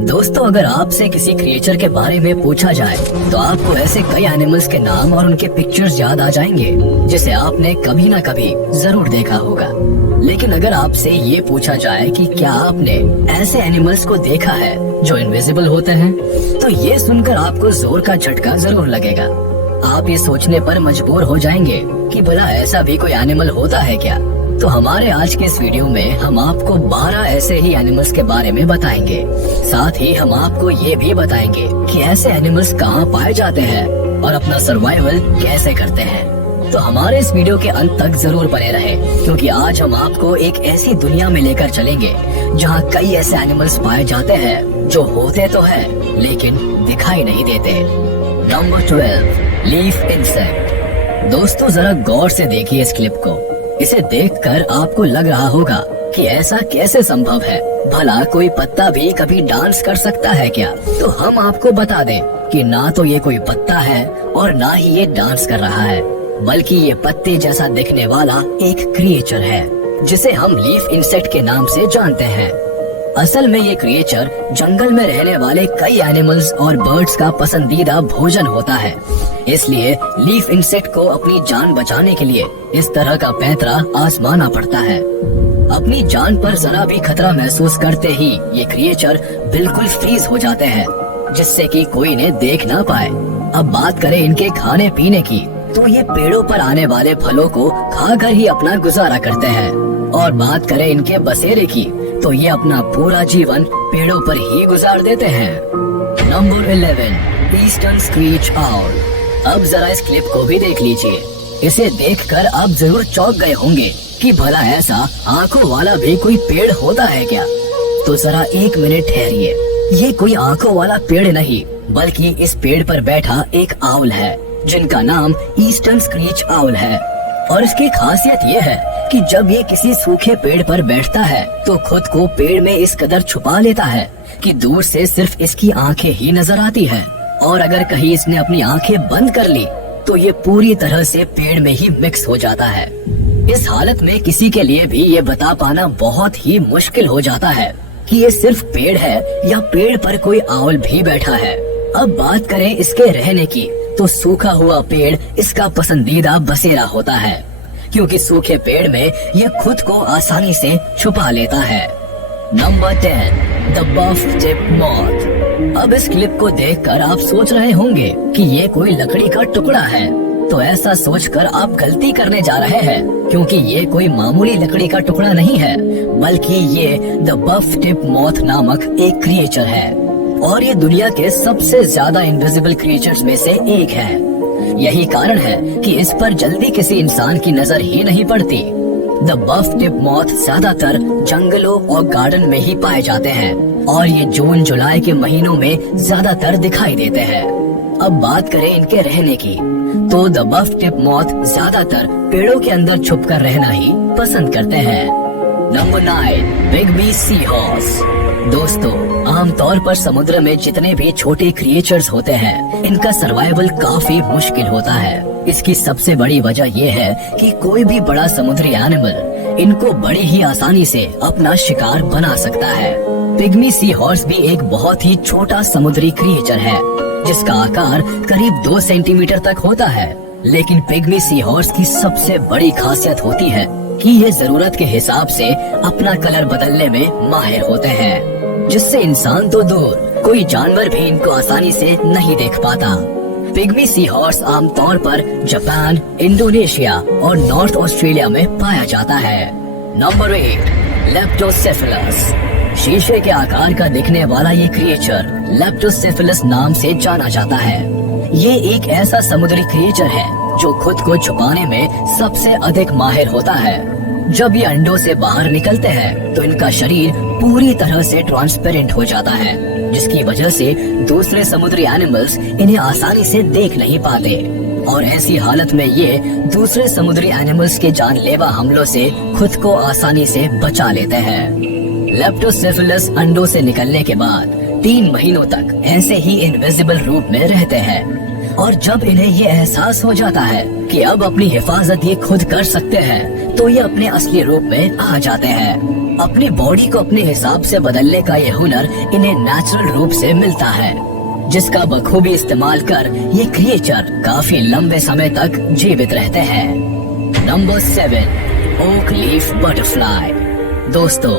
दोस्तों, अगर आपसे किसी क्रिएचर के बारे में पूछा जाए तो आपको ऐसे कई एनिमल्स के नाम और उनके पिक्चर्स याद आ जाएंगे जिसे आपने कभी ना कभी जरूर देखा होगा। लेकिन अगर आपसे ये पूछा जाए कि क्या आपने ऐसे एनिमल्स को देखा है जो इनविजिबल होते हैं, तो ये सुनकर आपको जोर का झटका जरूर लगेगा। आप ये सोचने पर मजबूर हो जाएंगे कि भला ऐसा भी कोई एनिमल होता है क्या। तो हमारे आज के इस वीडियो में हम आपको 12 ऐसे ही एनिमल्स के बारे में बताएंगे। साथ ही हम आपको ये भी बताएंगे कि ऐसे एनिमल्स कहाँ पाए जाते हैं और अपना सर्वाइवल कैसे करते हैं। तो हमारे इस वीडियो के अंत तक जरूर बने रहे, क्योंकि आज हम आपको एक ऐसी दुनिया में लेकर चलेंगे जहाँ कई ऐसे एनिमल्स पाए जाते हैं जो होते तो है लेकिन दिखाई नहीं देते। Number 12, leaf insect. दोस्तों, जरा गौर से देखिए इस क्लिप को। इसे देखकर आपको लग रहा होगा कि ऐसा कैसे संभव है, भला कोई पत्ता भी कभी डांस कर सकता है क्या। तो हम आपको बता दें कि ना तो ये कोई पत्ता है और ना ही ये डांस कर रहा है, बल्कि ये पत्ते जैसा दिखने वाला एक क्रिएचर है जिसे हम लीफ इंसेक्ट के नाम से जानते हैं। असल में ये क्रिएचर जंगल में रहने वाले कई एनिमल्स और बर्ड्स का पसंदीदा भोजन होता है। इसलिए लीफ इंसेक्ट को अपनी जान बचाने के लिए इस तरह का पैंतरा आजमाना पड़ता है। अपनी जान पर जरा भी खतरा महसूस करते ही ये क्रिएचर बिल्कुल फ्रीज हो जाते हैं, जिससे कि कोई इन्हें देख ना पाए। अब बात करें इनके खाने पीने की, तो ये पेड़ों पर आने वाले फलों को खाकर ही अपना गुजारा करते हैं। और बात करें इनके बसेरे की, तो ये अपना पूरा जीवन पेड़ों पर ही गुजार देते हैं। Number 11, eastern screech owl. अब जरा इस क्लिप को भी देख लीजिए। इसे देखकर आप जरूर चौंक गए होंगे कि भला ऐसा आंखों वाला भी कोई पेड़ होता है क्या। तो जरा एक मिनट ठहरिए। ये कोई आंखों वाला पेड़ नहीं, बल्कि इस पेड़ पर बैठा एक आउल है जिनका नाम ईस्टर्न स्क्रीच आउल है। और इसकी खासियत ये है कि जब ये किसी सूखे पेड़ पर बैठता है तो खुद को पेड़ में इस कदर छुपा लेता है कि दूर से सिर्फ इसकी आंखें ही नजर आती है। और अगर कहीं इसने अपनी आंखें बंद कर ली तो ये पूरी तरह से पेड़ में ही मिक्स हो जाता है। इस हालत में किसी के लिए भी ये बता पाना बहुत ही मुश्किल हो जाता है कि ये सिर्फ पेड़ है या पेड़ पर कोई आउल भी बैठा है। अब बात करें इसके रहने की, तो सूखा हुआ पेड़ इसका पसंदीदा बसेरा होता है, क्योंकि सूखे पेड़ में ये खुद को आसानी से छुपा लेता है। Number 10, the buff tip moth. अब इस क्लिप को देखकर आप सोच रहे होंगे कि ये कोई लकड़ी का टुकड़ा है। तो ऐसा सोचकर आप गलती करने जा रहे हैं, क्योंकि ये कोई मामूली लकड़ी का टुकड़ा नहीं है, बल्कि ये द बफ टिप मॉथ नामक एक क्रिएचर है। और ये दुनिया के सबसे ज्यादा इनविजिबल क्रिएचर्स में से एक है। यही कारण है कि इस पर जल्दी किसी इंसान की नजर ही नहीं पड़ती। द बफ टिप मॉथ ज्यादातर जंगलों और गार्डन में ही पाए जाते हैं और ये जून जुलाई के महीनों में ज्यादातर दिखाई देते हैं। अब बात करें इनके रहने की, तो द बफ टिप मॉथ ज्यादातर पेड़ों के अंदर छुपकर रहना ही पसंद करते हैं। Number 9, pygmy sea horse. दोस्तों, आमतौर पर समुद्र में जितने भी छोटे क्रिएचर्स होते हैं, इनका सर्वाइवल काफी मुश्किल होता है। इसकी सबसे बड़ी वजह यह है कि कोई भी बड़ा समुद्री एनिमल इनको बड़ी ही आसानी से अपना शिकार बना सकता है। पिग्मी सी हॉर्स भी एक बहुत ही छोटा समुद्री क्रिएचर है जिसका आकार करीब 2 सेंटीमीटर तक होता है। लेकिन पिग्मी सी हॉर्स की सबसे बड़ी खासियत होती है कि ये जरूरत के हिसाब से अपना कलर बदलने में माहिर होते हैं, जिससे इंसान तो दूर कोई जानवर भी इनको आसानी से नहीं देख पाता। पिग्मी सी हॉर्स आमतौर पर जापान, इंडोनेशिया और नॉर्थ ऑस्ट्रेलिया में पाया जाता है। नंबर 8, लेप्टोसेफेलस। शीशे के आकार का दिखने वाला ये क्रिएचर लेप्टोसेफेलस नाम से जाना जाता है। ये एक ऐसा समुद्री क्रिएचर है जो खुद को छुपाने में सबसे अधिक माहिर होता है। जब ये अंडों से बाहर निकलते हैं तो इनका शरीर पूरी तरह से ट्रांसपेरेंट हो जाता है, जिसकी वजह से दूसरे समुद्री एनिमल्स इन्हें आसानी से देख नहीं पाते। और ऐसी हालत में ये दूसरे समुद्री एनिमल्स के जानलेवा हमलों से खुद को आसानी से बचा लेते हैं। लेप्टोसेफेलस अंडों से निकलने के बाद 3 महीनों तक ऐसे ही इनविजिबल रूप में रहते हैं। और जब इन्हें ये एहसास हो जाता है कि अब अपनी हिफाजत ये खुद कर सकते हैं, तो ये अपने असली रूप में आ जाते हैं। अपनी बॉडी को अपने हिसाब से बदलने का ये हुनर इन्हें नेचुरल रूप से मिलता है, जिसका बखूबी इस्तेमाल कर ये क्रिएचर काफी लंबे समय तक जीवित रहते हैं। Number 7, oak leaf butterfly. दोस्तों,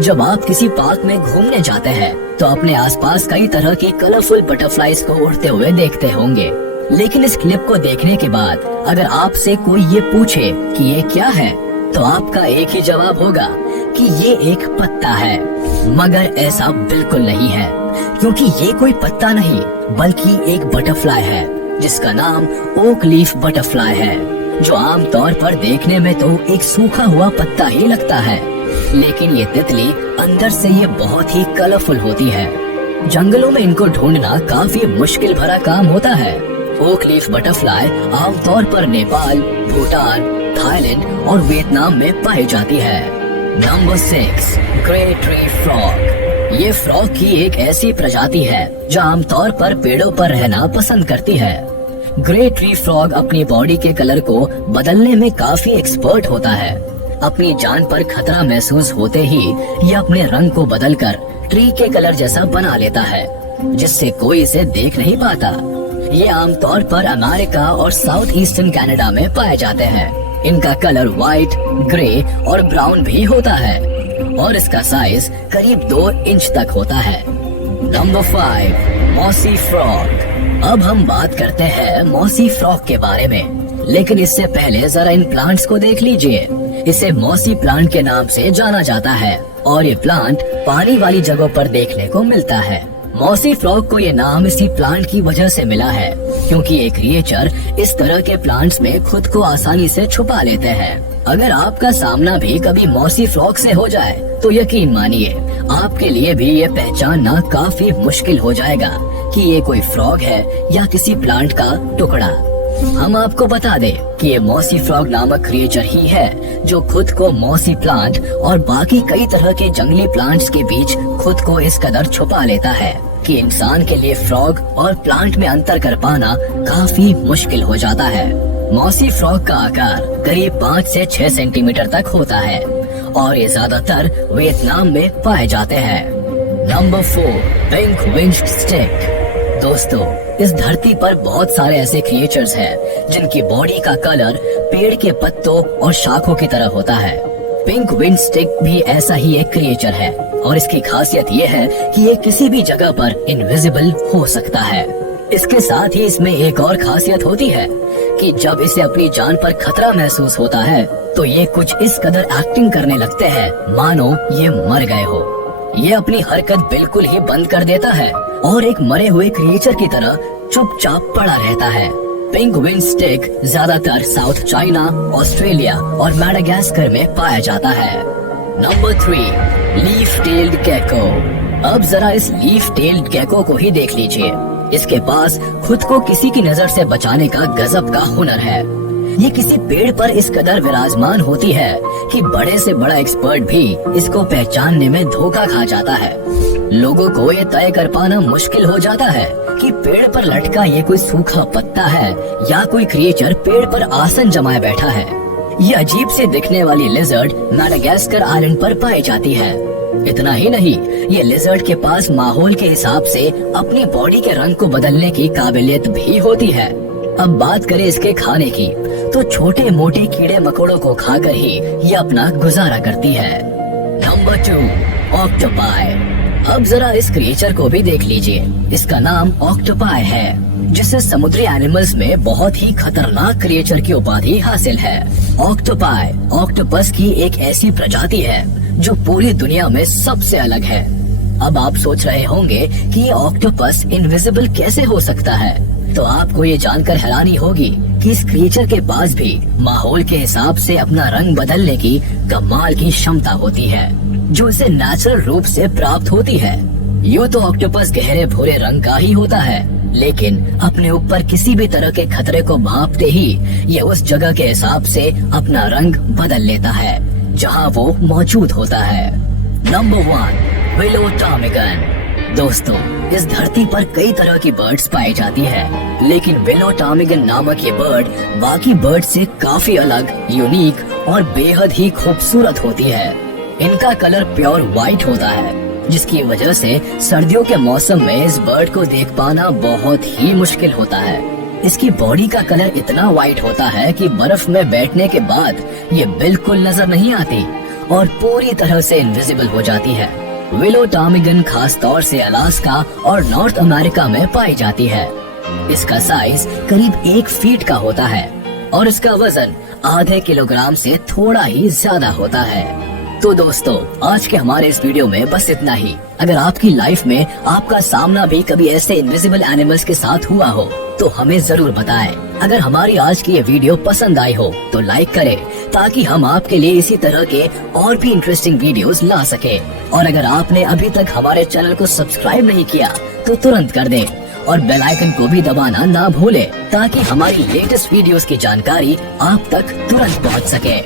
जब आप किसी पार्क में घूमने जाते हैं तो अपने आसपास कई तरह की कलरफुल बटरफ्लाईज को उड़ते हुए देखते होंगे। लेकिन इस क्लिप को देखने के बाद अगर आपसे कोई ये पूछे कि ये क्या है, तो आपका एक ही जवाब होगा कि ये एक पत्ता है। मगर ऐसा बिल्कुल नहीं है, क्योंकि ये कोई पत्ता नहीं बल्कि एक बटरफ्लाई है जिसका नाम ओक लीफ बटरफ्लाई है, जो आमतौर पर देखने में तो एक सूखा हुआ पत्ता ही लगता है, लेकिन ये तितली अंदर से ये बहुत ही कलरफुल होती है। जंगलों में इनको ढूंढना काफी मुश्किल भरा काम होता है। ओक लीफ बटरफ्लाई आमतौर पर नेपाल, भूटान, थाईलैंड और वियतनाम में पाई जाती है। Number 6, grey tree frog. ये फ्रॉग की एक ऐसी प्रजाति है जो आमतौर पर पेड़ों पर रहना पसंद करती है। ग्रे ट्री फ्रॉग अपनी बॉडी के कलर को बदलने में काफी एक्सपर्ट होता है। अपनी जान पर खतरा महसूस होते ही ये अपने रंग को बदलकर ट्री के कलर जैसा बना लेता है, जिससे कोई इसे देख नहीं पाता। ये आमतौर पर अमेरिका और साउथ ईस्टर्न कनाडा में पाए जाते हैं। इनका कलर व्हाइट, ग्रे और ब्राउन भी होता है और इसका साइज करीब 2 इंच तक होता है। Number 5, mossy frog. अब हम बात करते हैं मॉसी फ्रॉग के बारे में, लेकिन इससे पहले जरा इन प्लांट्स को देख लीजिए। इसे मॉसी प्लांट के नाम से जाना जाता है और ये प्लांट पानी वाली जगहों पर देखने को मिलता है। मॉसी फ्रॉग को ये नाम इसी प्लांट की वजह से मिला है, क्योंकि ये क्रिएचर इस तरह के प्लांट्स में खुद को आसानी से छुपा लेते हैं। अगर आपका सामना भी कभी मॉसी फ्रॉग से हो जाए तो यकीन मानिए आपके लिए भी ये पहचानना काफी मुश्किल हो जाएगा कि ये कोई फ्रॉग है या किसी प्लांट का टुकड़ा। हम आपको बता दें कि ये मॉसी फ्रॉग नामक क्रिएचर ही है जो खुद को मॉसी प्लांट और बाकी कई तरह के जंगली प्लांट्स के बीच खुद को इस कदर छुपा लेता है कि इंसान के लिए फ्रॉग और प्लांट में अंतर कर पाना काफी मुश्किल हो जाता है। मॉसी फ्रॉग का आकार करीब 5 से 6 सेंटीमीटर तक होता है और ये ज्यादातर वियतनाम में पाए जाते हैं। Number 4, pink winged stick. दोस्तों, इस धरती पर बहुत सारे ऐसे क्रिएचर्स हैं जिनकी बॉडी का कलर पेड़ के पत्तों और शाखों की तरह होता है। पिंक विंड स्टिक भी ऐसा ही एक क्रिएचर है और इसकी खासियत ये है कि ये किसी भी जगह पर इनविजिबल हो सकता है। इसके साथ ही इसमें एक और खासियत होती है कि जब इसे अपनी जान पर खतरा महसूस होता है तो ये कुछ इस कदर एक्टिंग करने लगते हैं मानो ये मर गए हो। ये अपनी हरकत बिल्कुल ही बंद कर देता है और एक मरे हुए क्रिएचर की तरह चुपचाप पड़ा रहता है। पिंक विंड स्टिक ज्यादातर साउथ चाइना, ऑस्ट्रेलिया और मैडागास्कर में पाया जाता है। Number 3, leaf tailed gecko. अब जरा इस लीफ टेल्ड गेको को ही देख लीजिए। इसके पास खुद को किसी की नजर से बचाने का गजब का हुनर है। ये किसी पेड़ पर इस कदर विराजमान होती है कि बड़े से बड़ा एक्सपर्ट भी इसको पहचानने में धोखा खा जाता है। लोगों को ये तय कर पाना मुश्किल हो जाता है कि पेड़ पर लटका ये कोई सूखा पत्ता है या कोई क्रिएचर पेड़ पर आसन जमाए बैठा है। ये अजीब से दिखने वाली लिजर्ड मैडागास्कर आइलैंड पर पाई जाती है। इतना ही नहीं, ये लिजर्ड के पास माहौल के हिसाब से अपनी बॉडी के रंग को बदलने की काबिलियत भी होती है। अब बात करें इसके खाने की, तो छोटे मोटे कीड़े मकोड़ों को खाकर ही ये अपना गुजारा करती है। Number 2, octopi. अब जरा इस क्रिएचर को भी देख लीजिए। इसका नाम ऑक्टोपाई है, जिसे समुद्री एनिमल्स में बहुत ही खतरनाक क्रिएचर की उपाधि हासिल है। ऑक्टोपाई ऑक्टोपस की एक ऐसी प्रजाति है जो पूरी दुनिया में सबसे अलग है। अब आप सोच रहे होंगे कि ये ऑक्टोपस इनविजिबल कैसे हो सकता है, तो आपको ये जानकर हैरानी होगी कि इस क्रिएचर के पास भी माहौल के हिसाब से अपना रंग बदलने की कमाल की क्षमता होती है, जो इसे नेचुरल रूप से प्राप्त होती है। यूं तो ऑक्टोपस गहरे भूरे रंग का ही होता है, लेकिन अपने ऊपर किसी भी तरह के खतरे को भांपते ही ये उस जगह के हिसाब से अपना रंग बदल लेता है जहां वो मौजूद होता है। Number 1, willow ptarmigan. दोस्तों, इस धरती पर कई तरह की बर्ड्स पाई जाती है, लेकिन विलो टॉमिगन नामक ये बर्ड बाकी बर्ड से काफी अलग, यूनिक और बेहद ही खूबसूरत होती है। इनका कलर प्योर व्हाइट होता है, जिसकी वजह से सर्दियों के मौसम में इस बर्ड को देख पाना बहुत ही मुश्किल होता है। इसकी बॉडी का कलर इतना व्हाइट होता है कि बर्फ में बैठने के बाद ये बिल्कुल नजर नहीं आती और पूरी तरह से इनविजिबल हो जाती है। विलो टॉमिगन खास तौर से अलास्का और नॉर्थ अमेरिका में पाई जाती है। इसका साइज करीब 1 फीट का होता है और इसका वजन आधे किलोग्राम से थोड़ा ही ज्यादा होता है। तो दोस्तों, आज के हमारे इस वीडियो में बस इतना ही। अगर आपकी लाइफ में आपका सामना भी कभी ऐसे इनविजिबल एनिमल्स के साथ हुआ हो तो हमें जरूर बताएं। अगर हमारी आज की ये वीडियो पसंद आई हो तो लाइक करें, ताकि हम आपके लिए इसी तरह के और भी इंटरेस्टिंग वीडियोस ला सके। और अगर आपने अभी तक हमारे चैनल को सब्सक्राइब नहीं किया तो तुरंत कर दें और बेल आइकन को भी दबाना ना भूलें, ताकि हमारी लेटेस्ट वीडियोस की जानकारी आप तक तुरंत पहुंच सके।